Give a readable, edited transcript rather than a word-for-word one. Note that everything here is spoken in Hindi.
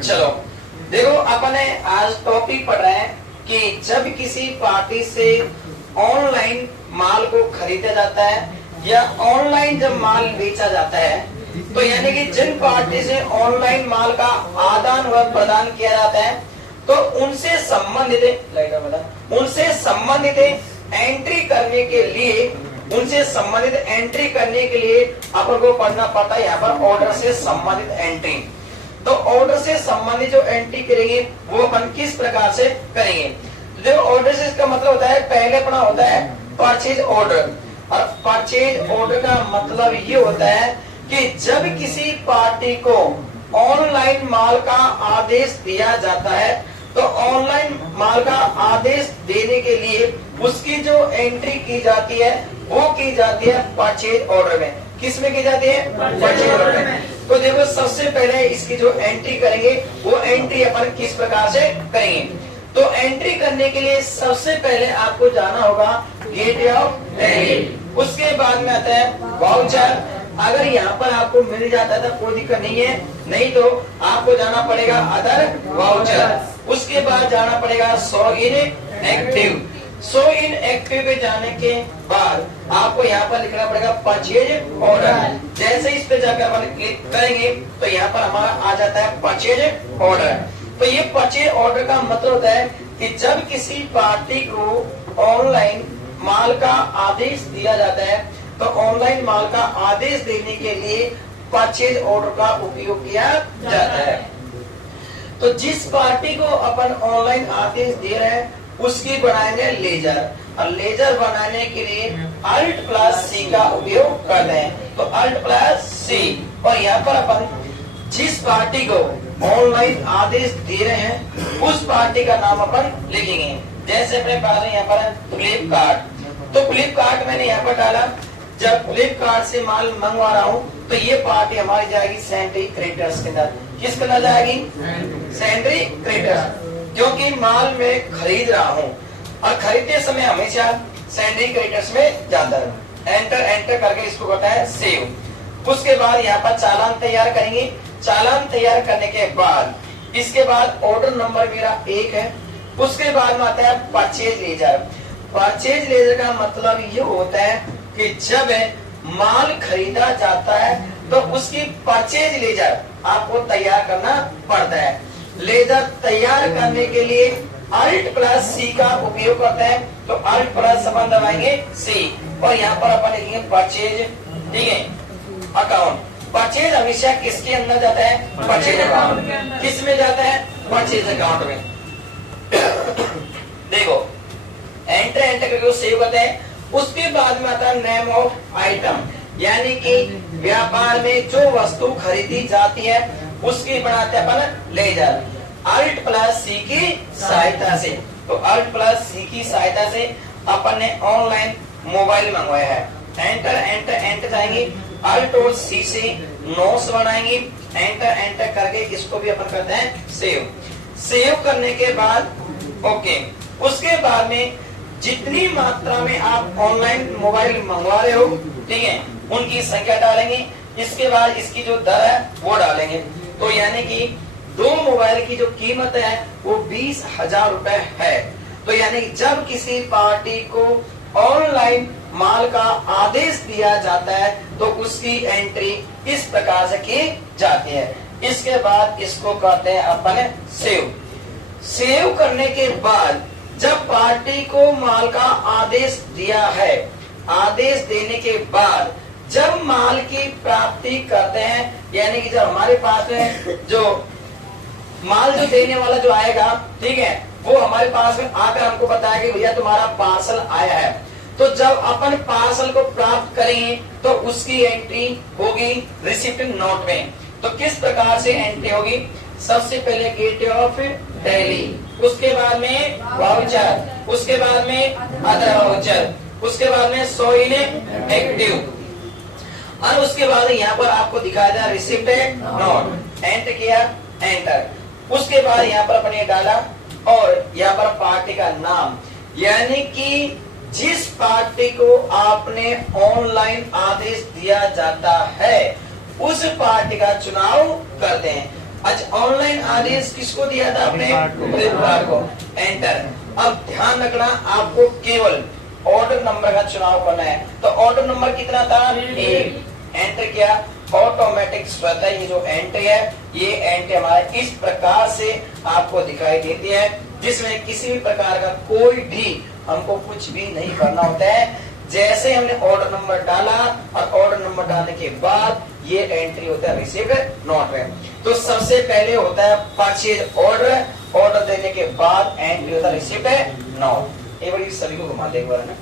चलो देखो, अपने आज टॉपिक पढ़ रहे हैं कि जब किसी पार्टी से ऑनलाइन माल को खरीदा जाता है या ऑनलाइन जब माल बेचा जाता है, तो यानी कि जिन पार्टी से ऑनलाइन माल का आदान व प्रदान किया जाता है, तो उनसे संबंधित एंट्री करने के लिए अपन को पढ़ना पड़ता है यहाँ पर ऑर्डर से संबंधित एंट्री। तो ऑर्डर से संबंधित जो एंट्री करेंगे वो अपन किस प्रकार से करेंगे। तो देखो, ऑर्डर से इसका मतलब होता है, पहले अपना होता है परचेज ऑर्डर, और परचेज ऑर्डर का मतलब ये होता है कि जब किसी पार्टी को ऑनलाइन माल का आदेश दिया जाता है, तो ऑनलाइन माल का आदेश देने के लिए उसकी जो एंट्री की जाती है वो की जाती है परचेज ऑर्डर में। किस में की जाती है? परचेज ऑर्डर में। तो देखो, सबसे पहले इसकी जो एंट्री करेंगे वो एंट्री अपन किस प्रकार से करेंगे। तो एंट्री करने के लिए सबसे पहले आपको जाना होगा गेटवे ऑफ दिल्ली, उसके बाद में आता है वाउचर। अगर यहाँ पर आपको मिल जाता है तो कोई दिक्कत नहीं है, नहीं तो आपको जाना पड़ेगा अदर वाउचर। उसके बाद जाना पड़ेगा show in active. Show in active पे जाने के बाद आपको यहाँ पर लिखना पड़ेगा परचेज ऑर्डर। जैसे इस पे जाकर अपन क्लिक करेंगे तो यहाँ पर हमारा आ जाता है परचेज ऑर्डर। तो ये परचेज ऑर्डर का मतलब होता है कि जब किसी पार्टी को ऑनलाइन माल का आदेश दिया जाता है, तो ऑनलाइन माल का आदेश देने के लिए परचेज ऑर्डर का उपयोग किया जाता है। तो जिस पार्टी को अपन ऑनलाइन आदेश दे रहे हैं उसकी बनाएंगे लेजर, और लेजर बनाने के लिए Alt+C का उपयोग करते हैं। तो Alt+C, और यहाँ पर अपन जिस पार्टी को ऑनलाइन आदेश दे रहे हैं उस पार्टी का नाम अपन लिखेंगे। जैसे अपने पास यहाँ पर फ्लिपकार्ट, तो फ्लिपकार्ट मैंने यहाँ पर डाला। जब फ्लिपकार्ट से माल मंगवा रहा हूँ तो ये पार्टी हमारी जाएगी सैनिटरी क्रेडिटर्स के अंदर। किसके अंदर जाएगी? सैनिटरी क्रेडिटर्स, क्योंकि माल में खरीद रहा हूँ और खरीदते समय हमेशा सैनिटरी क्रेडिटर्स में जाता है। एंटर करके इसको करता है सेव। उसके बाद यहाँ पर चालान तैयार करेंगे। चालान तैयार करने के बाद इसके बाद ऑर्डर नंबर मेरा 1 है। उसके बाद में आता है परचेज लेजर। परचेज लेजर का मतलब ये होता है कि जब माल खरीदा जाता है तो उसकी परचेज लेजर आपको तैयार करना पड़ता है। लेजर तैयार करने के लिए Alt+C का उपयोग करते हैं। तो Alt+ अपन दबाएंगे C, और यहाँ पर अपन लिखेंगे परचेज, ठीक है, अकाउंट। परचेज हमेशा किसके अंदर जाता है? Purchase account. किस में जाता है? परचेज अकाउंट में। देखो, एंटर करके सेव करते हैं। उसके बाद में आता है नेम ऑफ आइटम, यानी कि व्यापार में जो वस्तु खरीदी जाती है उसकी बनाते हैं अपन लेजर Alt+C की सहायता से। तो Alt+C की सहायता से अपन ने ऑनलाइन मोबाइल मंगवाया है। एंटर जाएंगे, Alt और C से नोट्स बनाएंगे। एंटर करके इसको भी अपन करते हैं सेव करने के बाद ओके। उसके बाद में जितनी मात्रा में आप ऑनलाइन मोबाइल मंगवा रहे हो, ठीक है, उनकी संख्या डालेंगे। इसके बाद इसकी जो दर है वो डालेंगे। तो यानी कि 2 मोबाइल की जो कीमत है वो 20,000 रुपए है। तो यानी जब किसी पार्टी को ऑनलाइन माल का आदेश दिया जाता है तो उसकी एंट्री इस प्रकार से की जाती है। इसके बाद इसको कहते हैं अपन सेव करने के बाद जब पार्टी को माल का आदेश दिया है, आदेश देने के बाद जब माल की प्राप्ति करते हैं, यानी कि जब हमारे पास में जो माल जो देने वाला जो आएगा, ठीक है, वो हमारे पास में आकर हमको बताया कि भैया तुम्हारा पार्सल आया है। तो जब अपन पार्सल को प्राप्त करेंगे तो उसकी एंट्री होगी रिसिप्ट नोट में। तो किस प्रकार से एंट्री होगी? सबसे पहले गेटवे ऑफ दिल्ली, उसके बाद में वाउचर, उसके बाद में अदर वाउचर, उसके बाद में शो इन एक्टिव, और उसके बाद यहाँ पर आपको दिखाया जाए रिसिप्ट नोट। एंटर किया, एंटर। उसके बाद यहाँ पर अपने डाला और यहाँ पर पार्टी का नाम, यानी कि जिस पार्टी को आपने ऑनलाइन आदेश दिया जाता है उस पार्टी का चुनाव करते हैं। अच्छा, ऑनलाइन आदेश किसको दिया था आपने? फ्लिपकार्ट को। एंटर। अब ध्यान रखना, आपको केवल ऑर्डर नंबर का चुनाव करना है। तो ऑर्डर नंबर कितना था? 1। एंटर किया, ऑटोमेटिक स्वतः ये जो एंट्री है, ये एंट्री हमारे इस प्रकार से आपको दिखाई देती है, जिसमें किसी भी प्रकार का कोई भी हमको कुछ भी नहीं करना होता है। जैसे हमने ऑर्डर नंबर डाला और ऑर्डर नंबर डालने के बाद ये एंट्री होता है रिसीव्ड नॉट है। तो सबसे पहले होता है परचेज ऑर्डर, ऑर्डर देने के बाद एंट्री होता है रिसीव्ड नॉट। ये बड़ी सभी को घुमा दे एक बार ना।